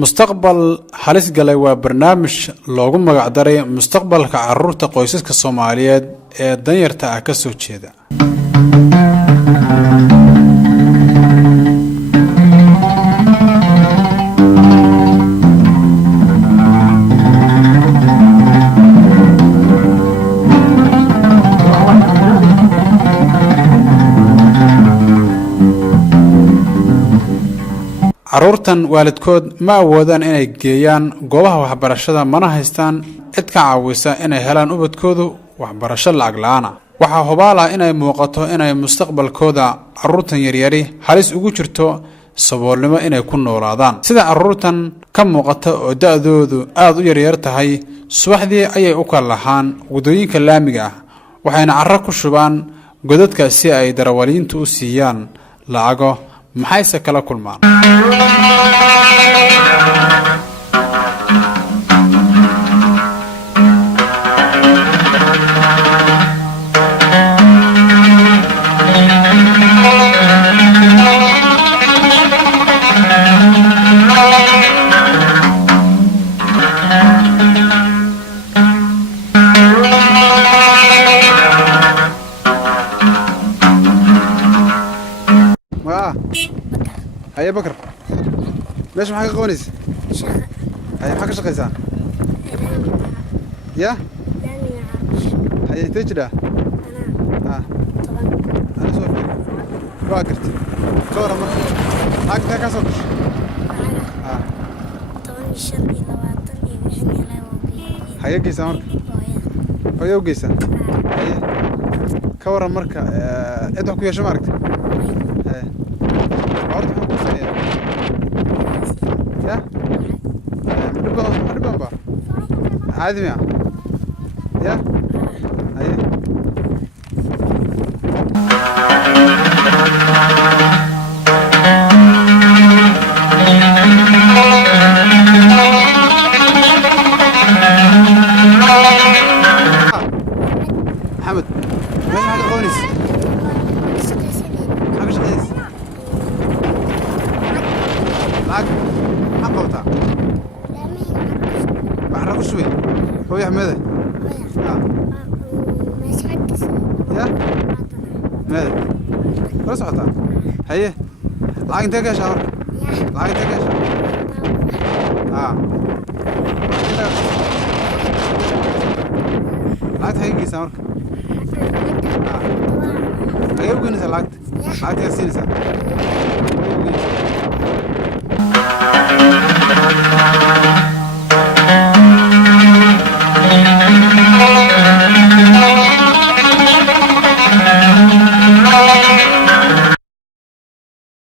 mustaqbal halis galay waa barnaamij loogu magac daray mustaqbalka carruurta qoysaska Soomaaliyeed ee danyarta ah ka soo jeeda. carruurtan waalidkood ma awoodaan inay geeyaan goobaha waxbarashada mana haystaan cid ka caawisa inay helaan ubadkoodu waxbarasho lacag la'aan ah. waxaa hubaal ah inay muuqato inay mustaqbalkooda carruurtan yaryari halis ugu jirto saboolnimo inay ku noolaadaan. sida carruurtan ka muuqata oo da'doodu aad u yaryar tahay, subaxdii ayay u kala lahaan wadooyinka laamiga ah waxayna carro ku shubaan godadka si ay darawaliintu u siiyaan lacago. maxayse kala kulmaan? هيا بكر ليش ما حاجة قونيس؟ هيا حاجة شقيسان يا؟ هيا تجرى؟ أنا سوفي باكرت صورة مرة هاك تاكا صدر هيا قيسا مرك هيا وقيسا هيا كورة مركا ادعكو يا شمارك هيا عرض حقوق سريع يا مدبان با عادي مياه يا هيا محمد ما حاجة قونيس حاجة شقيس حقوتا بحرك شوي هو يا حماده يا ماذا بس حطها هي لعق انت كاش عمر لعق انت كاش لعقت هيجي سمرك ايوه كنت لعقت لعقت يا سينسا